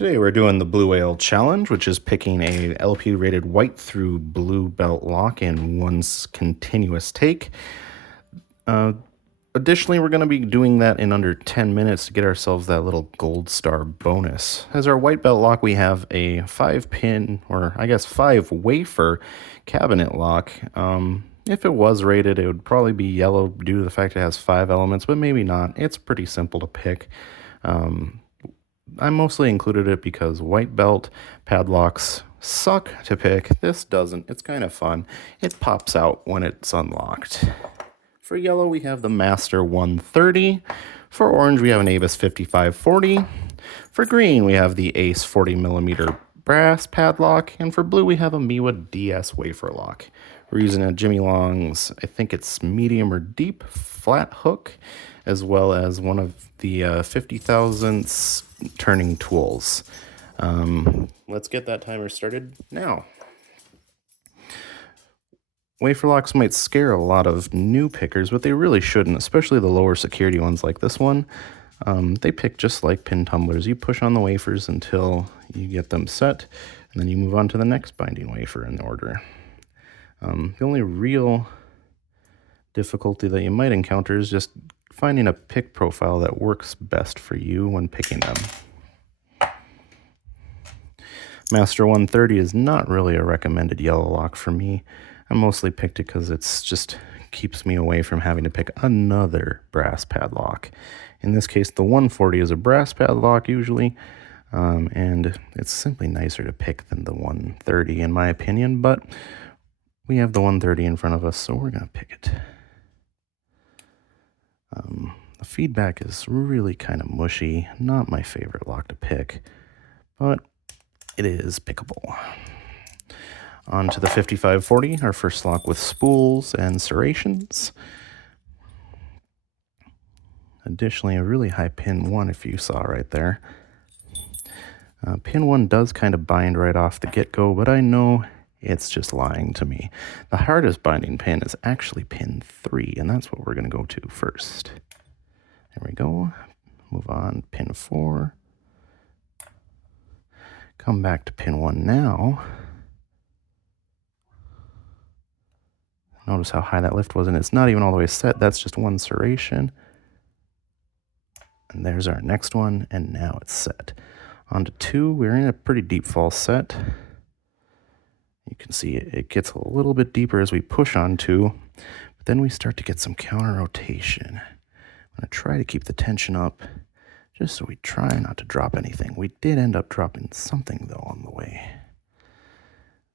Today we're doing the Blue Whale Challenge, which is picking a LP rated white through blue belt lock in one continuous take. Additionally, we're going to be doing that in under 10 minutes to get ourselves that little gold star bonus. As our white belt lock, we have a 5-pin, or I guess 5-wafer cabinet lock. If it was rated, it would probably be yellow due to the fact it has 5 elements, but maybe not. It's pretty simple to pick. I mostly included it because white belt padlocks suck to pick. This doesn't. It's kind of fun. It pops out when it's unlocked. For yellow, we have the Master 130. For orange, we have an Avis 5540. For green, we have the Ace 40mm brass padlock. And for blue, we have a MIWA DS wafer lock. We're using a Jimmy Long's, I think it's medium or deep flat hook, as well as one of the 50 thousandths turning tools. Let's get that timer started now. Wafer locks might scare a lot of new pickers, but they really shouldn't, especially the lower security ones like this one. They pick just like pin tumblers. You push on the wafers until you get them set, and then you move on to the next binding wafer in order. The only real difficulty that you might encounter is just finding a pick profile that works best for you when picking them. Master 130 is not really a recommended yellow lock for me. I mostly picked it because it's just keeps me away from having to pick another brass padlock. In this case, the 140 is a brass padlock usually, and it's simply nicer to pick than the 130 in my opinion, but we have the 130 in front of us, so we're going to pick it. The feedback is really kind of mushy, not my favorite lock to pick, but it is pickable. On to the 5540, our first lock with spools and serrations. Additionally, a really high pin 1 if you saw right there. Pin 1 does kind of bind right off the get-go, but I know it's just lying to me. The hardest binding pin is actually pin 3, and that's what we're going to go to first. There we go. Move on, pin 4. Come back to pin 1 now. Notice how high that lift was, and it's not even all the way set. That's just one serration. And there's our next one, and now it's set. On to 2, we're in a pretty deep false set. You can see it gets a little bit deeper as we push on 2, but then we start to get some counter rotation. I'm going to try to keep the tension up, just so we try not to drop anything. We did end up dropping something, though, on the way.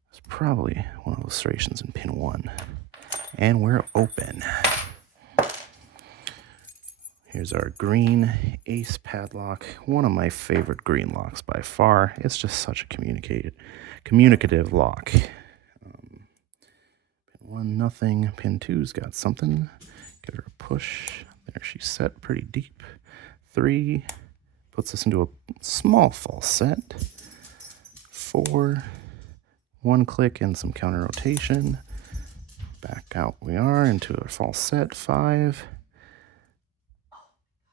It's probably one of those serrations in pin 1. And we're open. Here's our green Ace padlock, one of my favorite green locks by far. It's just such a communicative lock. Pin 1, nothing. Pin 2's got something. Give her a push. There, she's set pretty deep. 3 puts us into a small false set. 4, 1 click and some counter rotation. Back out we are into a false set. 5,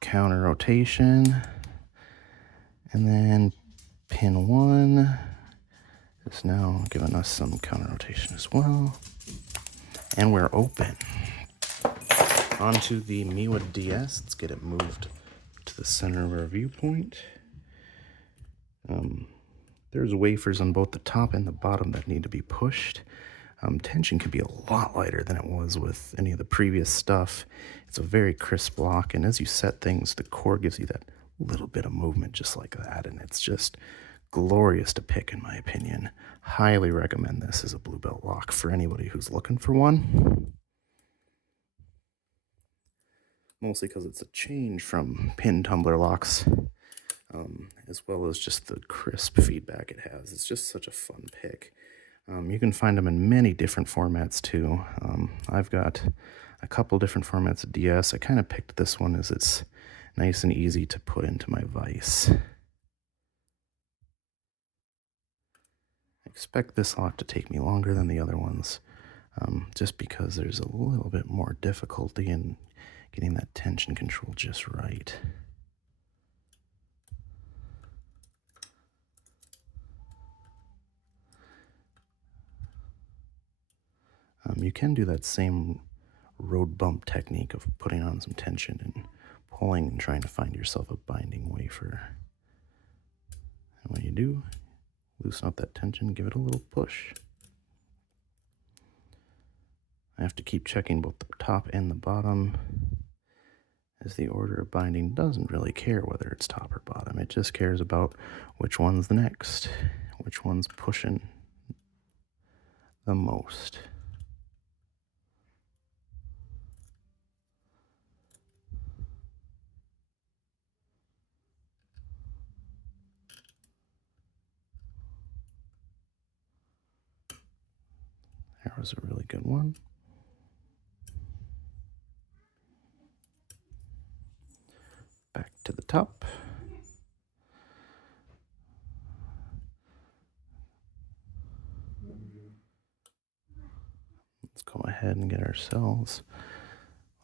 counter rotation, and then pin 1 is now giving us some counter rotation as well, and we're open. Onto the MIWA DS. Let's get it moved to the center of our viewpoint. There's wafers on both the top and the bottom that need to be pushed. Tension can be a lot lighter than it was with any of the previous stuff. It's a very crisp lock, and as you set things, the core gives you that little bit of movement just like that, and it's just glorious to pick in my opinion. Highly recommend this as a blue belt lock for anybody who's looking for one. Mostly because it's a change from pin tumbler locks, as well as just the crisp feedback it has. It's just such a fun pick. You can find them in many different formats too. I've got a couple different formats of DS. I kind of picked this one as it's nice and easy to put into my vise. I expect this lock to take me longer than the other ones, just because there's a little bit more difficulty in getting that tension control just right. You can do that same road bump technique of putting on some tension and pulling and trying to find yourself a binding wafer. And when you do, loosen up that tension, give it a little push. I have to keep checking both the top and the bottom, as the order of binding doesn't really care whether it's top or bottom. It just cares about which one's the next, which one's pushing the most. There was a really good one. Back to the top. Let's go ahead and get ourselves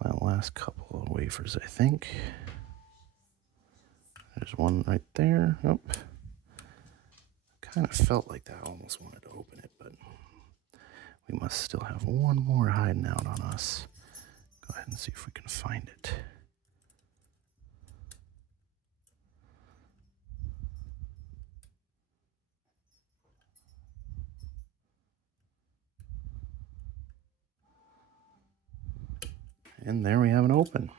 that last couple of wafers, I think. There's one right there. Oh, kind of felt like that. I almost wanted to open it, but we must still have one more hiding out on us. Go ahead and see if we can find it. And there we have an open.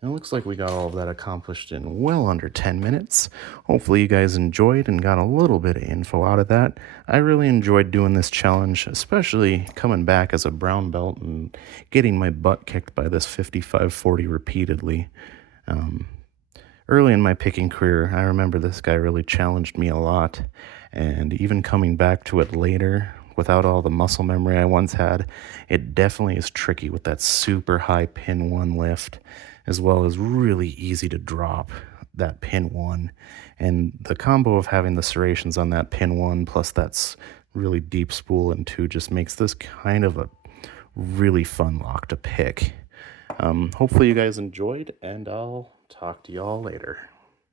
And it looks like we got all of that accomplished in well under 10 minutes. Hopefully you guys enjoyed and got a little bit of info out of that. I really enjoyed doing this challenge, especially coming back as a brown belt and getting my butt kicked by this 5540 repeatedly. Early in my picking career, I remember this guy really challenged me a lot, and even coming back to it later, without all the muscle memory I once had, it definitely is tricky with that super high pin 1 lift, as well as really easy to drop that pin 1. And the combo of having the serrations on that pin 1 plus that's really deep spool in 2 just makes this kind of a really fun lock to pick. Hopefully you guys enjoyed, and I'll talk to y'all later.